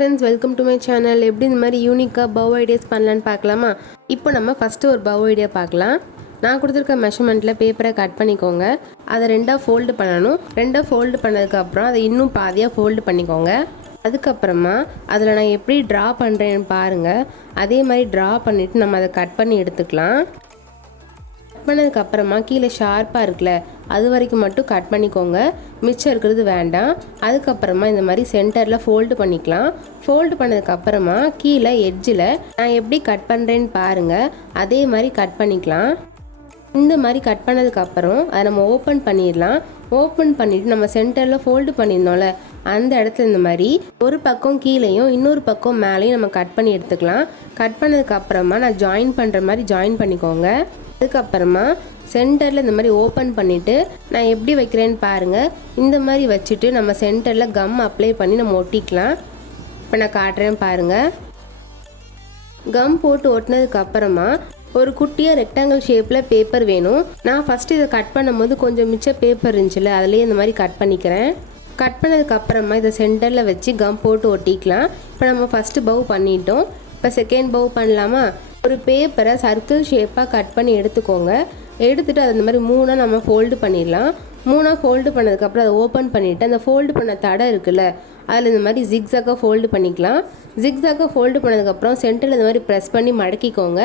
Friends, welcome to my channel. எப்படி இந்த மாதிரி யூனிக்காக பவ் ஐடியாஸ் பண்ணலான்னு பார்க்கலாமா? இப்போ நம்ம ஃபஸ்ட்டு ஒரு பவ் ஐடியா பார்க்கலாம். நான் கொடுத்துருக்க மெஷர்மெண்ட்டில் பேப்பரை கட் பண்ணிக்கோங்க. அதை ரெண்டாக ஃபோல்டு பண்ணணும். ரெண்டாக ஃபோல்டு பண்ணதுக்கப்புறம் அதை இன்னும் பாதியாக ஃபோல்டு பண்ணிக்கோங்க. அதுக்கப்புறமா அதில் நான் எப்படி ட்ரா பண்ணுறேன்னு பாருங்கள். அதே மாதிரி ட்ரா பண்ணிவிட்டு நம்ம அதை கட் பண்ணி எடுத்துக்கலாம். கட் பண்ணதுக்கப்புறமா கீழே ஷார்ப்பாக இருக்குல்ல, அது வரைக்கும் மட்டும் கட் பண்ணிக்கோங்க. மிச்சம் இருக்கிறது வேண்டாம். அதுக்கப்புறமா இந்த மாதிரி சென்டரில் ஃபோல்டு பண்ணிக்கலாம். ஃபோல்டு பண்ணதுக்கப்புறமா கீழே எட்ஜில் நான் எப்படி கட் பண்ணுறேன்னு பாருங்கள். அதே மாதிரி கட் பண்ணிக்கலாம். இந்த மாதிரி கட் பண்ணதுக்கப்புறம் அதை நம்ம ஓப்பன் பண்ணிடலாம். ஓப்பன் பண்ணிவிட்டு நம்ம சென்டரில் ஃபோல்டு பண்ணியிருந்தோம்ல, அந்த இடத்துல இந்த மாதிரி ஒரு பக்கம் கீழேயும் இன்னொரு பக்கம் மேலேயும் நம்ம கட் பண்ணி எடுத்துக்கலாம். கட் பண்ணதுக்கப்புறமா நான் ஜாயின் பண்ணுற மாதிரி ஜாயின் பண்ணிக்கோங்க. அதுக்கப்புறமா சென்டரில் இந்த மாதிரி ஓப்பன் பண்ணிவிட்டு நான் எப்படி வைக்கிறேன்னு பாருங்கள். இந்த மாதிரி வச்சுட்டு நம்ம சென்டரில் கம் அப்ளை பண்ணி நம்ம ஒட்டிக்கலாம். இப்போ நான் காட்டுறேன் பாருங்கள். கம் போட்டு ஒட்டினதுக்கப்புறமா ஒரு குட்டியாக ரெக்டாங்கிள் ஷேப்பில் பேப்பர் வேணும். நான் ஃபஸ்ட்டு இதை கட் பண்ணும்போது கொஞ்சம் மிச்ச பேப்பர் இருந்துச்சுல்ல, அதுலேயே இந்த மாதிரி கட் பண்ணிக்கிறேன். கட் பண்ணதுக்கப்புறமா இதை சென்டரில் வச்சு கம் போட்டு ஒட்டிக்கலாம். இப்போ நம்ம ஃபஸ்ட்டு பவ் பண்ணிட்டோம். இப்போ செகண்ட் பவ் பண்ணலாமா? ஒரு பேப்பரை சர்க்கிள் ஷேப்பாக கட் பண்ணி எடுத்துக்கோங்க. எடுத்துகிட்டு அது இந்த மாதிரி மூணாக நம்ம ஃபோல்டு பண்ணிடலாம். மூணாக ஃபோல்டு பண்ணதுக்கப்புறம் அதை ஓப்பன் பண்ணிவிட்டு அந்த ஃபோல்டு பண்ண தடை இருக்குல்ல, அதில் இந்த மாதிரி ஜிக்ஸாக்காக ஃபோல்டு பண்ணிக்கலாம். ஜிக்ஸாக்காக ஃபோல்டு பண்ணதுக்கப்புறம் சென்டரில் இந்த மாதிரி ப்ரெஸ் பண்ணி மடக்கிக்கோங்க.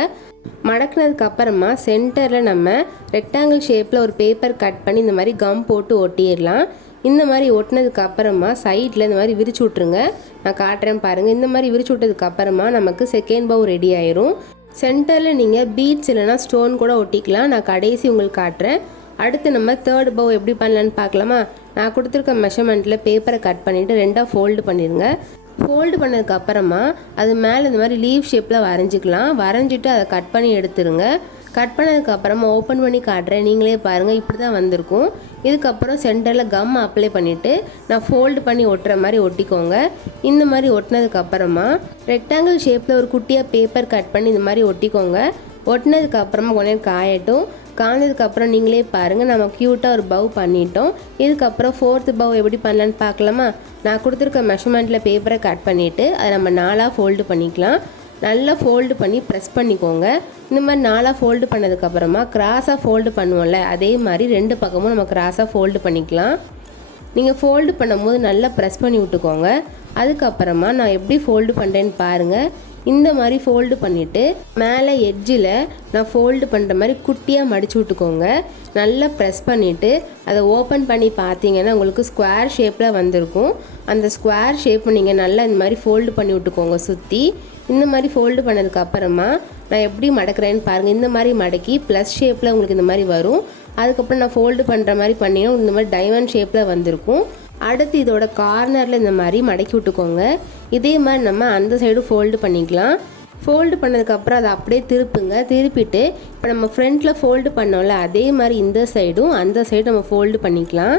மடக்கினதுக்கப்புறமா சென்டரில் நம்ம ரெக்டாங்கிள் ஷேப்பில் ஒரு பேப்பர் கட் பண்ணி இந்த மாதிரி கம் போட்டு ஒட்டிடலாம். இந்த மாதிரி ஒட்டினதுக்கப்புறமா சைடில் இந்த மாதிரி விரிச்சு விட்ருங்க. நான் காட்டுறேன் பாருங்கள். இந்த மாதிரி விரிச்சு விட்டதுக்கப்புறமா நமக்கு செகண்ட் பவ் ரெடி ஆயிரும். சென்டரில் நீங்கள் பீட்ஸ் இல்லைனா ஸ்டோன் கூட ஒட்டிக்கலாம். நான் கடைசி உங்களுக்கு காட்டுறேன். அடுத்து நம்ம தேர்ட் பவ் எப்படி பண்ணலான்னு பார்க்கலாமா? நான் கொடுத்துருக்க மெஷர்மெண்ட்டில் பேப்பரை கட் பண்ணிவிட்டு ரெண்டாக ஃபோல்டு பண்ணிடுங்க. ஃபோல்டு பண்ணதுக்கப்புறமா அது மேலே இந்த மாதிரி லீவ் ஷேப்பில் வரைஞ்சிக்கலாம். வரைஞ்சிட்டு அதை கட் பண்ணி எடுத்துருங்க. கட் பண்ணதுக்கப்புறமா ஓப்பன் பண்ணி காட்டுறேன், நீங்களே பாருங்கள். இப்படி தான் வந்திருக்கும். இதுக்கப்புறம் சென்டரில் கம் அப்ளை பண்ணிவிட்டு நான் ஃபோல்டு பண்ணி ஒட்டுற மாதிரி ஒட்டிக்கோங்க. இந்த மாதிரி ஒட்டினதுக்கப்புறமா ரெக்டாங்கிள் ஷேப்பில் ஒரு குட்டியாக பேப்பர் கட் பண்ணி இந்த மாதிரி ஒட்டிக்கோங்க. ஒட்டினதுக்கப்புறமா கொஞ்ச நேரம் காயட்டும். காய்ஞ்சதுக்கப்புறம் நீங்களே பாருங்கள், நம்ம க்யூட்டாக ஒரு பவ் பண்ணிட்டோம். இதுக்கப்புறம் ஃபோர்த்து பவ் எப்படி பண்ணலான்னு பார்க்கலாமா? நான் கொடுத்துருக்க மெஷர்மெண்ட்டில் பேப்பரை கட் பண்ணிவிட்டு அதை நம்ம 4ஆக ஃபோல்டு பண்ணிக்கலாம். நல்லா ஃபோல்டு பண்ணி ப்ரெஸ் பண்ணிக்கோங்க. இந்த மாதிரி 4ஆக ஃபோல்டு பண்ணதுக்கப்புறமா கிராஸாக ஃபோல்டு பண்ணுவோம்ல, அதே மாதிரி ரெண்டு பக்கமும் நம்ம கிராஸாக ஃபோல்டு பண்ணிக்கலாம். நீங்கள் ஃபோல்டு பண்ணும்போது நல்லா ப்ரெஸ் பண்ணி விட்டுக்கோங்க. அதுக்கப்புறமா நான் எப்படி ஃபோல்டு பண்ணுறேன்னு பாருங்கள். இந்த மாதிரி ஃபோல்டு பண்ணிவிட்டு மேலே எட்ஜில் நான் ஃபோல்டு பண்ணுற மாதிரி குட்டியாக மடித்து விட்டுக்கோங்க. நல்லா ப்ரெஸ் பண்ணிவிட்டு அதை ஓப்பன் பண்ணி பார்த்தீங்கன்னா உங்களுக்கு ஸ்கொயர் ஷேப்பில் வந்திருக்கும். அந்த ஸ்கொயர் ஷேப்பை நீங்கள் நல்லா இந்த மாதிரி ஃபோல்டு பண்ணி விட்டுக்கோங்க சுற்றி. இந்த மாதிரி ஃபோல்டு பண்ணதுக்கப்புறமா நான் எப்படி மடக்கிறேன்னு பாருங்கள். இந்த மாதிரி மடக்கி ப்ளஸ் ஷேப்பில் உங்களுக்கு இந்த மாதிரி வரும். அதுக்கப்புறம் நான் ஃபோல்டு பண்ணுற மாதிரி பண்ணிங்கன்னா இந்த மாதிரி டைமண்ட் ஷேப்பில் வந்திருக்கும். அடுத்து இதோட கார்னரில் இந்த மாதிரி மடக்கி விட்டுக்கோங்க. இதே மாதிரி நம்ம அந்த சைடு ஃபோல்டு பண்ணிக்கலாம். ஃபோல்டு பண்ணதுக்கப்புறம் அதை அப்படியே திருப்புங்க. திருப்பிட்டு இப்போ நம்ம ஃப்ரண்ட்டில் ஃபோல்டு பண்ணோம்ல, அதே மாதிரி இந்த சைடும் அந்த சைடு நம்ம ஃபோல்டு பண்ணிக்கலாம்.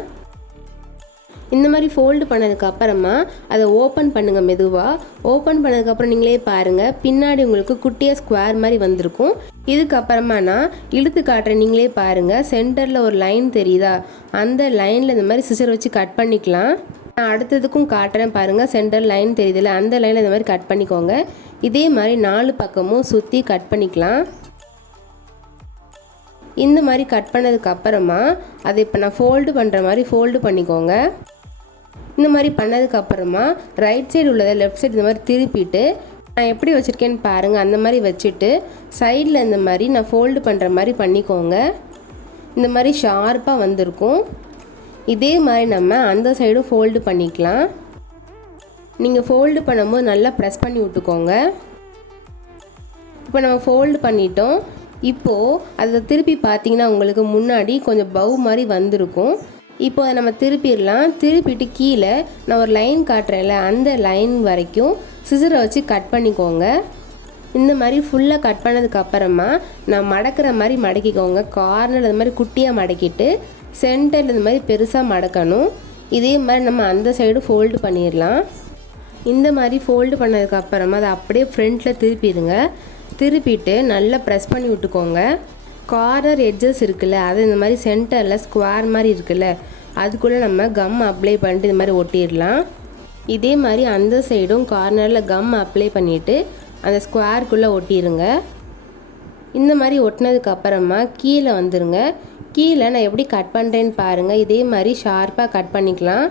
இந்த மாதிரி ஃபோல்டு பண்ணதுக்கப்புறமா அதை ஓப்பன் பண்ணுங்கள் மெதுவாக. ஓப்பன் பண்ணதுக்கப்புறம் நீங்களே பாருங்கள், பின்னாடி உங்களுக்கு குட்டியாக ஸ்கொயர் மாதிரி வந்திருக்கும். இதுக்கப்புறமா நான் இழுத்து காட்டுறேன், நீங்களே பாருங்கள். சென்டரில் ஒரு லைன் தெரியுதா? அந்த லைனில் இந்த மாதிரி சிசர் வச்சு கட் பண்ணிக்கலாம். நான் அடுத்ததுக்கும் காட்டுறேன் பாருங்கள். சென்டர் லைன் தெரியுதுல்ல, அந்த லைனில் இந்த மாதிரி கட் பண்ணிக்கோங்க. இதே மாதிரி 4 பக்கமும் சுற்றி கட் பண்ணிக்கலாம். இந்த மாதிரி கட் பண்ணதுக்கப்புறமா அதை இப்போ நான் ஃபோல்டு பண்ணுற மாதிரி ஃபோல்டு பண்ணிக்கோங்க. இந்த மாதிரி பண்ணதுக்கப்புறமா ரைட் சைடு உள்ளதை லெஃப்ட் சைடு இந்த மாதிரி திருப்பிட்டு நான் எப்படி வச்சுருக்கேன்னு பாருங்கள். அந்த மாதிரி வச்சுட்டு சைடில் இந்த மாதிரி நான் ஃபோல்டு பண்ணுற மாதிரி பண்ணிக்கோங்க. இந்த மாதிரி ஷார்ப்பாக வந்திருக்கும். இதே மாதிரி நம்ம அந்த சைடும் ஃபோல்டு பண்ணிக்கலாம். நீங்கள் ஃபோல்டு பண்ணும்போது நல்லா ப்ரெஸ் பண்ணி விட்டுக்கோங்க. இப்போ நம்ம ஃபோல்டு பண்ணிட்டோம். இப்போது அதை திருப்பி பார்த்தீங்கன்னா உங்களுக்கு முன்னாடி கொஞ்சம் பவ் மாதிரி வந்திருக்கும். இப்போ அதை நம்ம திருப்பிடலாம். திருப்பிட்டு கீழே நான் ஒரு லைன் காட்டுறேன்ல, அந்த லைன் வரைக்கும் சிசரை வச்சு கட் பண்ணிக்கோங்க. இந்த மாதிரி ஃபுல்லாக கட் பண்ணதுக்கப்புறமா நான் மடக்கிற மாதிரி மடக்கிக்கோங்க. கார்னர் அது மாதிரி குட்டியாக மடக்கிட்டு சென்டரில் இந்த மாதிரி பெருசாக மடக்கணும். இதே மாதிரி நம்ம அந்த சைடு ஃபோல்டு பண்ணிடலாம். இந்த மாதிரி ஃபோல்டு பண்ணதுக்கப்புறமா அதை அப்படியே ஃப்ரண்ட்டில் திருப்பிடுங்க. திருப்பிட்டு நல்லா ப்ரெஸ் பண்ணி விட்டுக்கோங்க. கார்னர் எட்ஜஸ் இருக்குல்ல, அது இந்த மாதிரி சென்டரில் ஸ்கொயர் மாதிரி இருக்குல்ல, அதுக்குள்ளே நம்ம கம் அப்ளை பண்ணிட்டு இந்த மாதிரி ஒட்டிடலாம். இதே மாதிரி அந்த சைடும் கார்னரில் கம் அப்ளை பண்ணிவிட்டு அந்த ஸ்கொயருக்குள்ளே ஒட்டிடுங்க. இந்த மாதிரி ஒட்டினதுக்கு அப்புறமா கீழே வந்துடுங்க. கீழே நான் எப்படி கட் பண்ணுறேன்னு பாருங்கள். இதே மாதிரி ஷார்ப்பாக கட் பண்ணிக்கலாம்.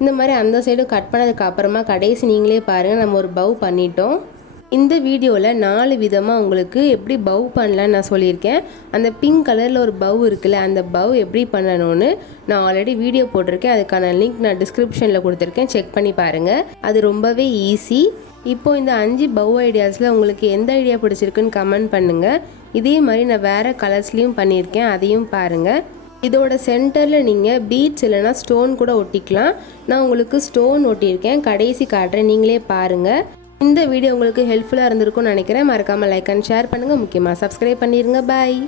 இந்த மாதிரி அந்த சைடு கட் பண்ணதுக்கு அப்புறமா கடைசி நீங்களே பாருங்கள், நம்ம ஒரு பவ் பண்ணிட்டோம். இந்த வீடியோவில் 4 விதமாக உங்களுக்கு எப்படி பவ் பண்ணலான்னு நான் சொல்லியிருக்கேன். அந்த பிங்க் கலரில் ஒரு பவ் இருக்குல்ல, அந்த பவ் எப்படி பண்ணணும்னு நான் ஆல்ரெடி வீடியோ போட்டிருக்கேன். அதுக்கான லிங்க் நான் டிஸ்கிரிப்ஷனில் கொடுத்துருக்கேன், செக் பண்ணி பாருங்கள். அது ரொம்பவே ஈஸி. இப்போது இந்த 5 பவ் ஐடியாஸில் உங்களுக்கு எந்த ஐடியா பிடிச்சிருக்குன்னு கமெண்ட் பண்ணுங்கள். இதே மாதிரி நான் வேறு கலர்ஸ்லேயும் பண்ணியிருக்கேன், அதையும் பாருங்கள். இதோட சென்டரில் நீங்கள் பீட்ஸ் இல்லைனா ஸ்டோன் கூட ஒட்டிக்கலாம். நான் உங்களுக்கு ஸ்டோன் ஒட்டியிருக்கேன், கடைசி காட்டுறேன், நீங்களே பாருங்கள். இந்த வீடியோ உங்களுக்கு ஹெல்ப்ஃபுல்லாக இருந்திருக்கும்னு நினைக்கிறேன். மறக்காமல் லைக் அண்ட் ஷேர் பண்ணுங்கள். முக்கியமாக சப்ஸ்கிரைப் பண்ணிடுங்க. பாய்.